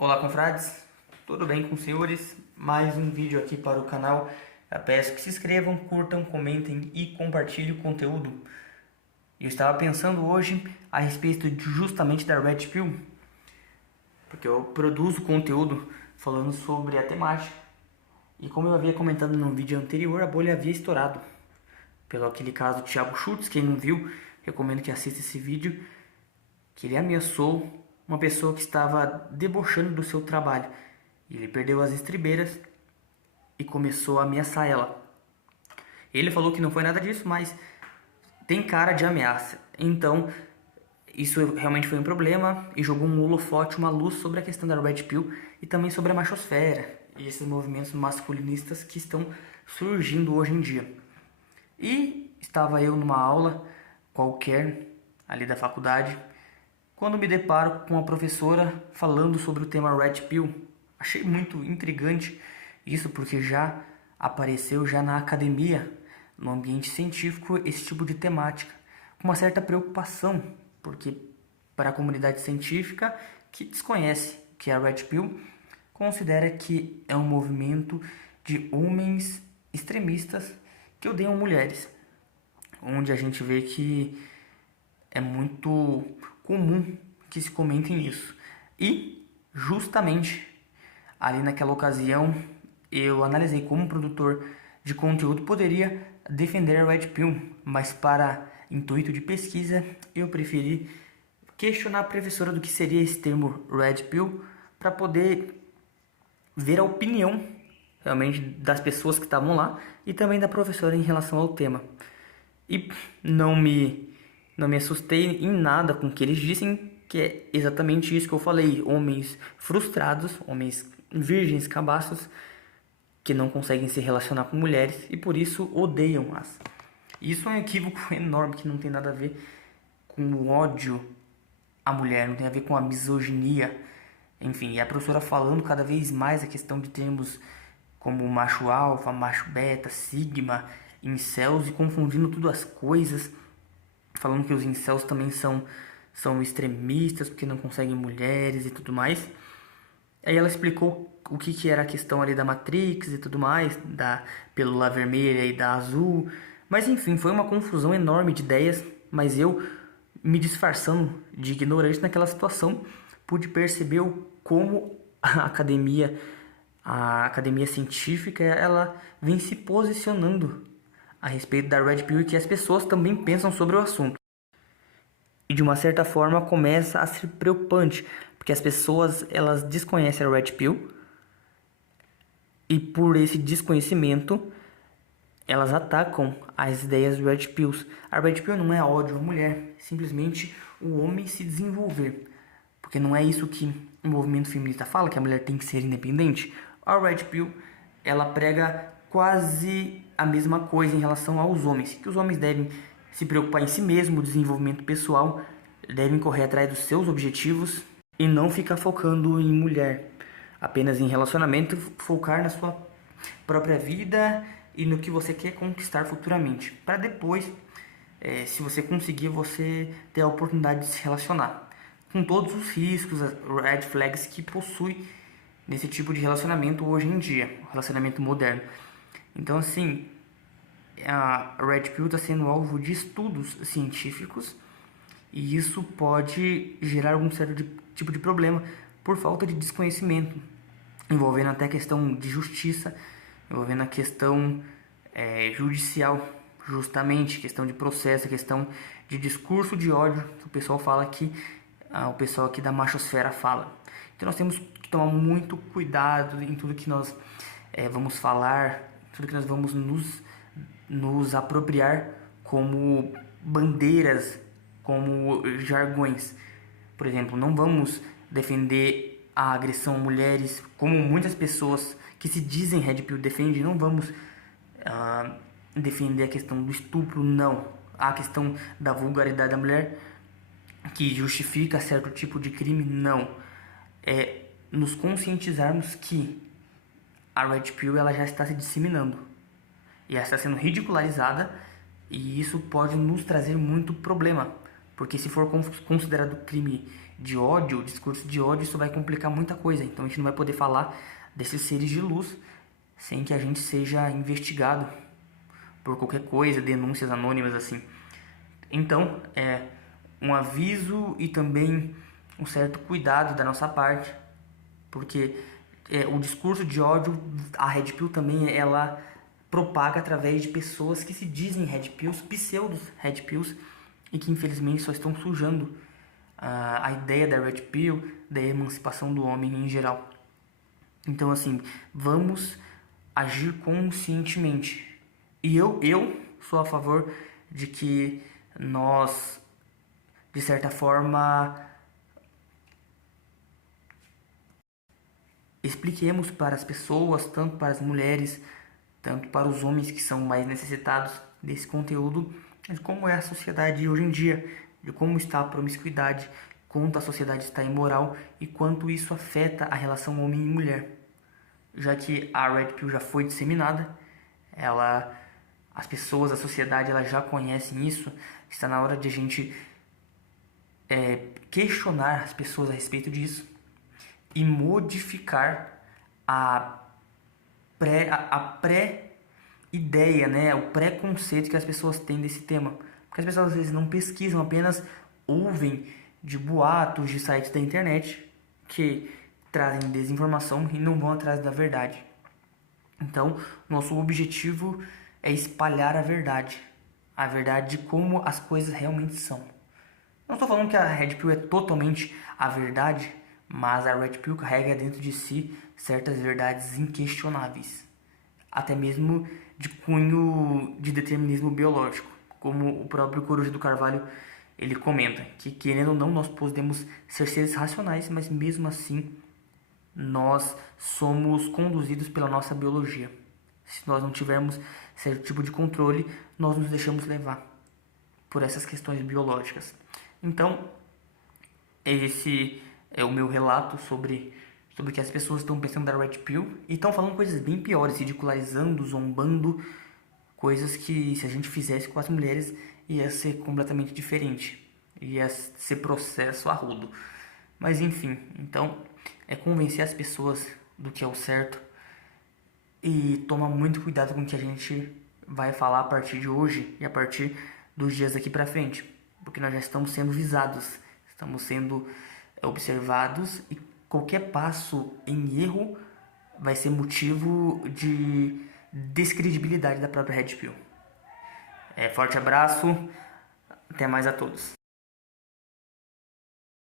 Olá, confrades, tudo bem com os senhores? Mais um vídeo aqui para o canal. Eu peço que se inscrevam, curtam, comentem e compartilhem o conteúdo. Eu estava pensando hoje a respeito justamente da Red Pill, porque eu produzo conteúdo falando sobre a temática. E como eu havia comentado no vídeo anterior, a bolha havia estourado. Pelo aquele caso do Thiago Schultz, quem não viu, recomendo que assista esse vídeo, que ele ameaçou uma pessoa que estava debochando do seu trabalho. E ele perdeu as estribeiras e começou a ameaçar ela. Ele falou que não foi nada disso, mas tem cara de ameaça. Então, isso realmente foi um problema e jogou um holofote, uma luz sobre a questão da Red Pill e também sobre a machosfera e esses movimentos masculinistas que estão surgindo hoje em dia. E estava eu numa aula qualquer ali da faculdade, quando me deparo com a professora falando sobre o tema Red Pill. Achei muito intrigante isso, porque já apareceu já na academia, no ambiente científico, esse tipo de temática, com uma certa preocupação, porque para a comunidade científica que desconhece o que é a Red Pill, considera que é um movimento de homens extremistas que odeiam mulheres, onde a gente vê que é muito comum que se comentem isso. E justamente ali naquela ocasião eu analisei como produtor de conteúdo poderia defender a Red Pill, mas para intuito de pesquisa eu preferi questionar a professora do que seria esse termo Red Pill para poder ver a opinião realmente das pessoas que estavam lá e também da professora em relação ao tema. E não me assustei em nada com o que eles dizem, que é exatamente isso que eu falei. Homens frustrados, homens virgens, cabaços, que não conseguem se relacionar com mulheres e por isso odeiam-as. Isso é um equívoco enorme que não tem nada a ver com o ódio à mulher, não tem a ver com a misoginia. Enfim, e a professora falando cada vez mais a questão de termos como macho alfa, macho beta, sigma, incels e confundindo tudo as coisas, falando que os incels também são extremistas porque não conseguem mulheres e tudo mais. Aí ela explicou o que era a questão ali da Matrix e tudo mais, da pílula vermelha e da azul. Mas enfim, foi uma confusão enorme de ideias, mas eu, me disfarçando de ignorante naquela situação, pude perceber como a academia científica, ela vem se posicionando a respeito da Red Pill e que as pessoas também pensam sobre o assunto. E de uma certa forma começa a ser preocupante, porque as pessoas elas desconhecem a Red Pill e por esse desconhecimento elas atacam as ideias Red Pills. A Red Pill não é ódio à mulher, simplesmente o homem se desenvolver. Porque não é isso que o movimento feminista fala, que a mulher tem que ser independente. A Red Pill, ela prega quase a mesma coisa em relação aos homens, que os homens devem se preocupar em si mesmo, desenvolvimento pessoal, devem correr atrás dos seus objetivos e não ficar focando em mulher, apenas em relacionamento, focar na sua própria vida e no que você quer conquistar futuramente, para depois, se você conseguir, você ter a oportunidade de se relacionar, com todos os riscos, as red flags que possui nesse tipo de relacionamento hoje em dia, relacionamento moderno. Então, assim, a Red Pill está sendo alvo de estudos científicos e isso pode gerar algum certo tipo de problema por falta de desconhecimento, envolvendo até a questão de justiça, envolvendo a questão judicial, justamente, questão de processo, questão de discurso de ódio que o pessoal fala aqui, o pessoal aqui da machosfera fala. Então nós temos que tomar muito cuidado em tudo que nós vamos falar, tudo que nós vamos nos apropriar como bandeiras, como jargões. Por exemplo, não vamos defender a agressão a mulheres, como muitas pessoas que se dizem Red Pill defendem, não vamos defender a questão do estupro, não. A questão da vulgaridade da mulher, que justifica certo tipo de crime, não. É nos conscientizarmos que a Red Pill ela já está se disseminando e ela está sendo ridicularizada e isso pode nos trazer muito problema, porque se for considerado crime de ódio, discurso de ódio, isso vai complicar muita coisa. Então a gente não vai poder falar desses seres de luz sem que a gente seja investigado por qualquer coisa, denúncias anônimas assim. Então, um aviso e também um certo cuidado da nossa parte, porque o discurso de ódio, a Red Pill também, ela propaga através de pessoas que se dizem Red Pills, pseudos Red Pills, e que infelizmente só estão sujando a ideia da Red Pill, da emancipação do homem em geral. Então, assim, vamos agir conscientemente. E eu sou a favor de que nós, de certa forma, expliquemos para as pessoas, tanto para as mulheres, tanto para os homens que são mais necessitados desse conteúdo, de como é a sociedade hoje em dia, de como está a promiscuidade, quanto a sociedade está imoral e quanto isso afeta a relação homem e mulher. Já que a Red Pill já foi disseminada, as pessoas, a sociedade, elas já conhecem isso, está na hora de a gente questionar as pessoas a respeito disso e modificar a pré-ideia, né, o preconceito que as pessoas têm desse tema. Porque as pessoas às vezes não pesquisam, apenas ouvem de boatos de sites da internet que trazem desinformação e não vão atrás da verdade. Então, nosso objetivo é espalhar a verdade de como as coisas realmente são. Não estou falando que a Red Pill é totalmente a verdade, mas a Red Pill carrega dentro de si certas verdades inquestionáveis, até mesmo de cunho de determinismo biológico, como o próprio Coruja do Carvalho ele comenta, que querendo ou não nós podemos ser seres racionais, mas mesmo assim nós somos conduzidos pela nossa biologia. Se nós não tivermos certo tipo de controle, nós nos deixamos levar por essas questões biológicas. Então, esse é o meu relato sobre o que as pessoas estão pensando da Red Pill e estão falando coisas bem piores, ridicularizando, zombando, coisas que se a gente fizesse com as mulheres ia ser completamente diferente, ia ser processo arrudo. Mas enfim, então é convencer as pessoas do que é o certo e tomar muito cuidado com o que a gente vai falar a partir de hoje e a partir dos dias daqui pra frente, porque nós já estamos sendo visados, estamos sendo observados e qualquer passo em erro vai ser motivo de descredibilidade da própria Red Pill. Forte abraço, até mais a todos.